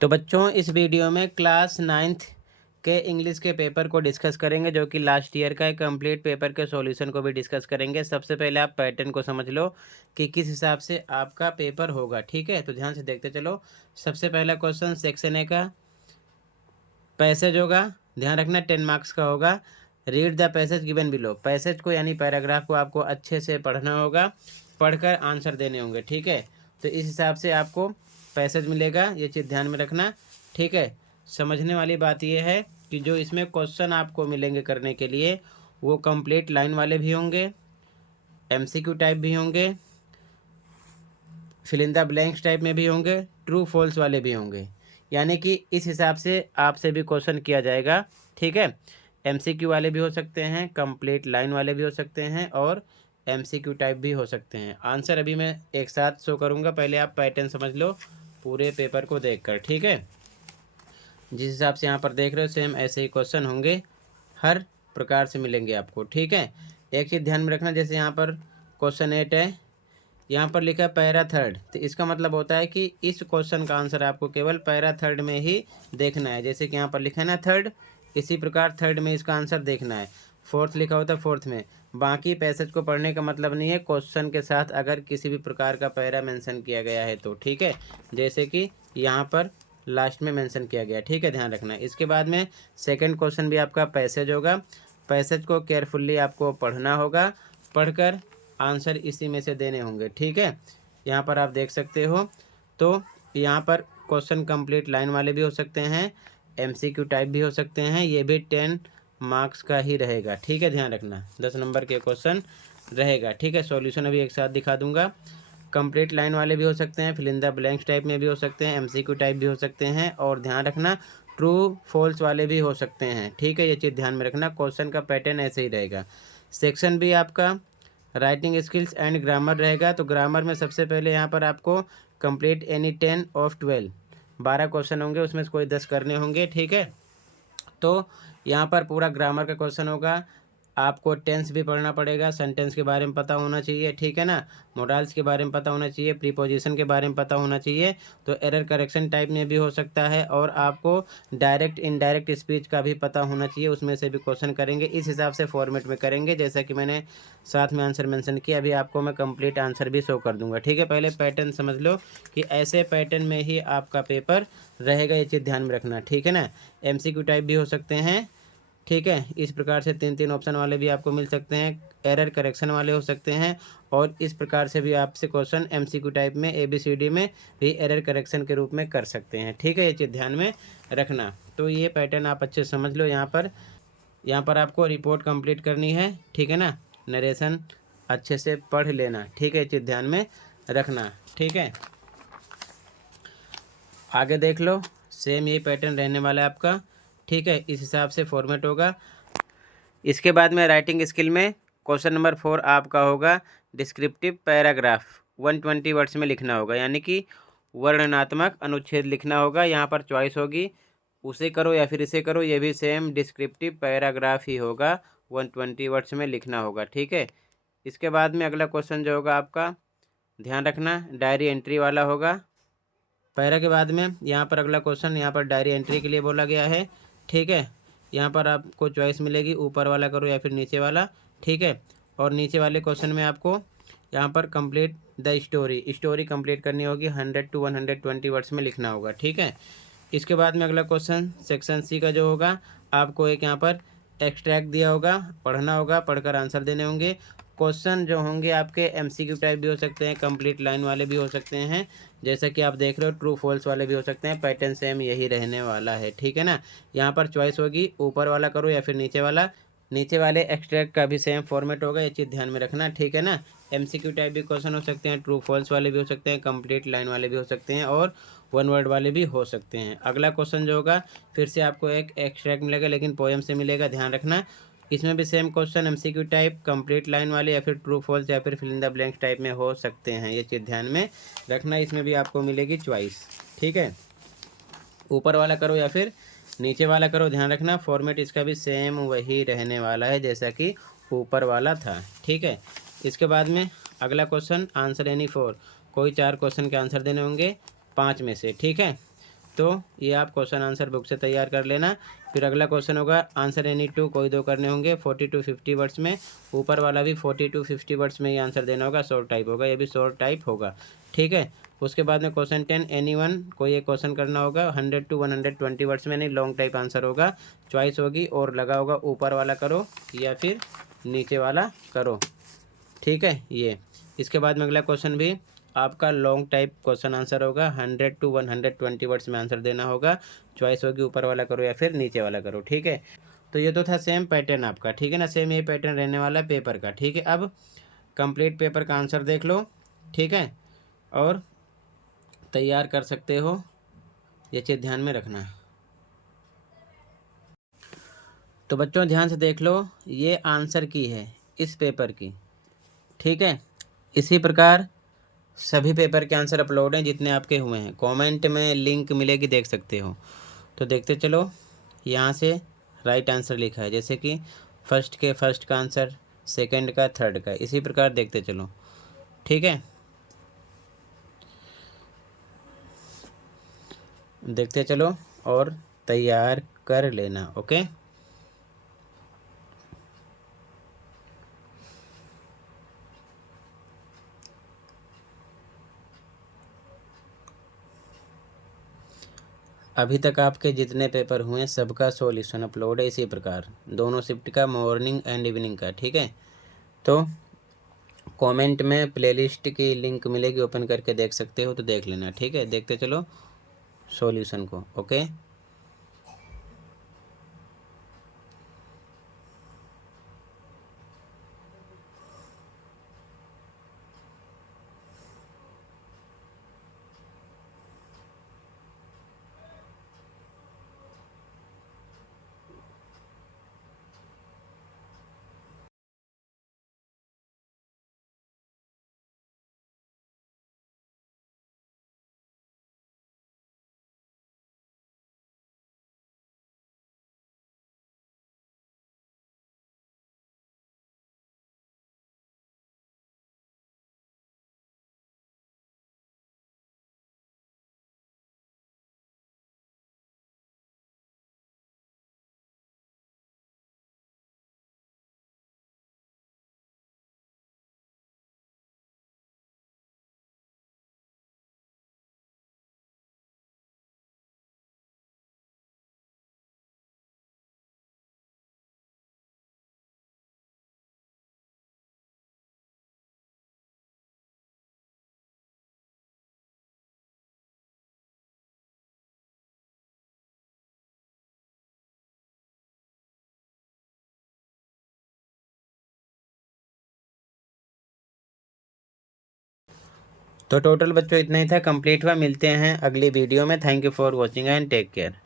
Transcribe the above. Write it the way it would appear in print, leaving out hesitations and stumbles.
तो बच्चों इस वीडियो में क्लास 9th के इंग्लिश के पेपर को डिस्कस करेंगे, जो कि लास्ट ईयर का एक कंप्लीट पेपर के सॉल्यूशन को भी डिस्कस करेंगे। सबसे पहले आप पैटर्न को समझ लो कि किस हिसाब से आपका पेपर होगा। ठीक है, तो ध्यान से देखते चलो। सबसे पहला क्वेश्चन सेक्शन ए का पैसेज होगा। ध्यान रखना 10 मार्क्स का होगा। Read the passage given below. Passage को यानी पैराग्राफ को आपको अच्छे से पढ़ना होगा, पढ़कर आंसर देने होंगे। ठीक है, तो इस हिसाब से आपको पैसेज मिलेगा, ये चीज़ ध्यान में रखना। ठीक है, समझने वाली बात यह है कि जो इसमें क्वेश्चन आपको मिलेंगे करने के लिए, वो कंप्लीट लाइन वाले भी होंगे, एमसीक्यू टाइप भी होंगे, fill in the blanks type में भी होंगे, ट्रू फॉल्स वाले भी होंगे। यानी कि इस हिसाब से आपसे भी क्वेश्चन किया जाएगा। ठीक है, एमसीक्यू वाले भी हो सकते हैं, कंप्लीट लाइन वाले भी हो सकते हैं, और एमसीक्यू टाइप भी हो सकते हैं। आंसर अभी मैं एक साथ शो करूंगा, पहले आप पैटर्न समझ लो पूरे पेपर को देखकर। ठीक है, जिस हिसाब से यहाँ पर देख रहे हो सेम ऐसे ही क्वेश्चन होंगे, हर प्रकार से मिलेंगे आपको। ठीक है, एक चीज़ ध्यान में रखना, जैसे यहाँ पर क्वेश्चन 8 है, यहाँ पर लिखा है पैरा थर्ड, तो इसका मतलब होता है कि इस क्वेश्चन का आंसर आपको केवल पैरा थर्ड में ही देखना है। जैसे कि यहाँ पर लिखा है ना थर्ड, इसी प्रकार थर्ड में इसका आंसर देखना है। फोर्थ लिखा होता है फोर्थ में। बाकी पैसेज को पढ़ने का मतलब नहीं है क्वेश्चन के साथ अगर किसी भी प्रकार का पैरा मेंशन किया गया है तो। ठीक है, जैसे कि यहाँ पर लास्ट में मेंशन किया गया। ठीक है, ध्यान रखना। इसके बाद में सेकंड क्वेश्चन भी आपका पैसेज होगा। पैसेज को केयरफुल्ली आपको पढ़ना होगा, पढ़कर आंसर इसी में से देने होंगे। ठीक है, यहाँ पर आप देख सकते हो। तो यहाँ पर क्वेश्चन कंप्लीट लाइन वाले भी हो सकते हैं, एमसीक्यू टाइप भी हो सकते हैं। ये भी 10 मार्क्स का ही रहेगा। ठीक है, ध्यान रखना 10 नंबर के क्वेश्चन रहेगा। ठीक है, सॉल्यूशन अभी एक साथ दिखा दूंगा। कंप्लीट लाइन वाले भी हो सकते हैं, fill in the blanks type में भी हो सकते हैं, एमसीक्यू टाइप भी हो सकते हैं, और ध्यान रखना ट्रू फॉल्स वाले भी हो सकते हैं। ठीक है, ये चीज़ ध्यान में रखना, क्वेश्चन का पैटर्न ऐसे ही रहेगा। सेक्शन भी आपका राइटिंग स्किल्स एंड ग्रामर रहेगा। तो ग्रामर में सबसे पहले यहाँ पर आपको कंप्लीट एनी 10 ऑफ 12 12 क्वेश्चन होंगे, उसमें से कोई 10 करने होंगे। ठीक है, तो यहाँ पर पूरा ग्रामर का क्वेश्चन होगा। आपको टेंस भी पढ़ना पड़ेगा, सेंटेंस के बारे में पता होना चाहिए। ठीक है ना, मोडाल्स के बारे में पता होना चाहिए, प्रीपोजिशन के बारे में पता होना चाहिए। तो एरर करेक्शन टाइप में भी हो सकता है, और आपको डायरेक्ट इनडायरेक्ट स्पीच का भी पता होना चाहिए, उसमें से भी क्वेश्चन करेंगे। इस हिसाब से फॉर्मेट में करेंगे, जैसा कि मैंने साथ में आंसर मेंशन किया। अभी आपको मैं कंप्लीट आंसर भी शो कर दूंगा। ठीक है, पहले पैटर्न समझ लो कि ऐसे पैटर्न में ही आपका पेपर रहेगा, ये चीज़ ध्यान में रखना। ठीक है ना, एमसीक्यू टाइप भी हो सकते हैं। ठीक है, इस प्रकार से 3 ऑप्शन वाले भी आपको मिल सकते हैं, एरर करेक्शन वाले हो सकते हैं, और इस प्रकार से भी आपसे क्वेश्चन एमसीक्यू टाइप में ABCD में भी एरर करेक्शन के रूप में कर सकते हैं। ठीक है, ये चीज़ ध्यान में रखना। तो ये पैटर्न आप अच्छे से समझ लो। यहाँ पर आपको रिपोर्ट कंप्लीट करनी है। ठीक है ना, नरेशन अच्छे से पढ़ लेना। ठीक है, ये चीज़ ध्यान में रखना। ठीक है, आगे देख लो, सेम यही पैटर्न रहने वाला है आपका। ठीक है, इस हिसाब से फॉर्मेट होगा। इसके बाद में राइटिंग स्किल में क्वेश्चन नंबर 4 आपका होगा डिस्क्रिप्टिव पैराग्राफ। 120 वर्ड्स में लिखना होगा, यानी कि वर्णनात्मक अनुच्छेद लिखना होगा। यहाँ पर चॉइस होगी, उसे करो या फिर इसे करो। ये भी सेम डिस्क्रिप्टिव पैराग्राफ ही होगा, 120 वर्ड्स में लिखना होगा। ठीक है, इसके बाद में अगला क्वेश्चन जो होगा आपका, ध्यान रखना, डायरी एंट्री वाला होगा। पैरा के बाद में यहाँ पर अगला क्वेश्चन, यहाँ पर डायरी एंट्री के लिए बोला गया है। ठीक है, यहाँ पर आपको चॉइस मिलेगी, ऊपर वाला करो या फिर नीचे वाला। ठीक है, और नीचे वाले क्वेश्चन में आपको यहाँ पर कंप्लीट द स्टोरी कंप्लीट करनी होगी, 100 to 120 वर्ड्स में लिखना होगा। ठीक है, इसके बाद में अगला क्वेश्चन सेक्शन सी का जो होगा, आपको एक यहाँ पर एक्सट्रैक्ट दिया होगा, पढ़ना होगा, पढ़कर आंसर देने होंगे। क्वेश्चन जो होंगे आपके एमसीक्यू टाइप भी हो सकते हैं, कंप्लीट लाइन वाले भी हो सकते हैं, जैसा कि आप देख रहे हो, ट्रू फॉल्स वाले भी हो सकते हैं। पैटर्न सेम यही रहने वाला है। ठीक है ना, यहाँ पर चॉइस होगी, ऊपर वाला करो या फिर नीचे वाला। नीचे वाले एक्सट्रैक्ट का भी सेम फॉर्मेट होगा, ये चीज़ ध्यान में रखना। ठीक है ना, एमसीक्यू टाइप भी क्वेश्चन हो सकते हैं, ट्रू फॉल्स वाले भी हो सकते हैं, कंप्लीट लाइन वाले भी हो सकते हैं, और 1 वर्ड वाले भी हो सकते हैं। अगला क्वेश्चन जो होगा, फिर से आपको एक एक्सट्रैक्ट मिलेगा, लेकिन पोएम से मिलेगा, ध्यान रखना। इसमें भी same question MCQ type, complete line वाले, या फिर ट्रू फॉल्स, या फिर fill in the blanks type में हो सकते हैं, ये चीज़ ध्यान में रखना। इसमें भी आपको मिलेगी चॉइस। ठीक है, ऊपर वाला करो या फिर नीचे वाला करो, ध्यान रखना। फॉर्मेट इसका भी सेम वही रहने वाला है जैसा कि ऊपर वाला था। ठीक है, इसके बाद में अगला क्वेश्चन, आंसर एनी 4, कोई 4 क्वेश्चन के आंसर देने होंगे 5 में से। ठीक है, तो ये आप क्वेश्चन आंसर बुक से तैयार कर लेना। फिर अगला क्वेश्चन होगा आंसर एनी टू, कोई दो करने होंगे 40 to 50 वर्ड्स में। ऊपर वाला भी 40 to 50 वर्ड्स में ही आंसर देना होगा, शॉर्ट टाइप होगा, ये भी शॉर्ट टाइप होगा, ठीक है। उसके बाद में क्वेश्चन 10 एनी वन, कोई एक क्वेश्चन करना होगा 100 to 120 वर्ड्स में, नहीं लॉन्ग टाइप आंसर होगा, चॉइस होगी और लगा होगा ऊपर वाला करो या फिर नीचे वाला करो, ठीक है ये। इसके बाद में अगला क्वेश्चन भी आपका लॉन्ग टाइप क्वेश्चन आंसर होगा, 100 to 120 वर्ड्स में आंसर देना होगा, चॉइस होगी ऊपर वाला करो या फिर नीचे वाला करो, ठीक है। तो ये तो था सेम पैटर्न आपका, ठीक है ना, सेम ये पैटर्न रहने वाला है पेपर का, ठीक है। अब कंप्लीट पेपर का आंसर देख लो, ठीक है, और तैयार कर सकते हो, ये चीज़ ध्यान में रखना। तो बच्चों ध्यान से देख लो, ये आंसर की है इस पेपर की, ठीक है। इसी प्रकार सभी पेपर के आंसर अपलोड हैं जितने आपके हुए हैं, कमेंट में लिंक मिलेगी, देख सकते हो। तो देखते चलो, यहाँ से राइट आंसर लिखा है, जैसे कि फर्स्ट के फर्स्ट का आंसर, सेकंड का थर्ड का, इसी प्रकार देखते चलो, ठीक है। देखते चलो और तैयार कर लेना, ओके। अभी तक आपके जितने पेपर हुए सबका सॉल्यूशन अपलोड है इसी प्रकार, दोनों शिफ्ट का, मॉर्निंग एंड इवनिंग का, ठीक है। तो कमेंट में प्लेलिस्ट की लिंक मिलेगी, ओपन करके देख सकते हो, तो देख लेना, ठीक है। देखते चलो सॉल्यूशन को, ओके। तो टोटल बच्चों इतना ही था, कंप्लीट हुआ। मिलते हैं अगली वीडियो में। Thank you for watching and take care.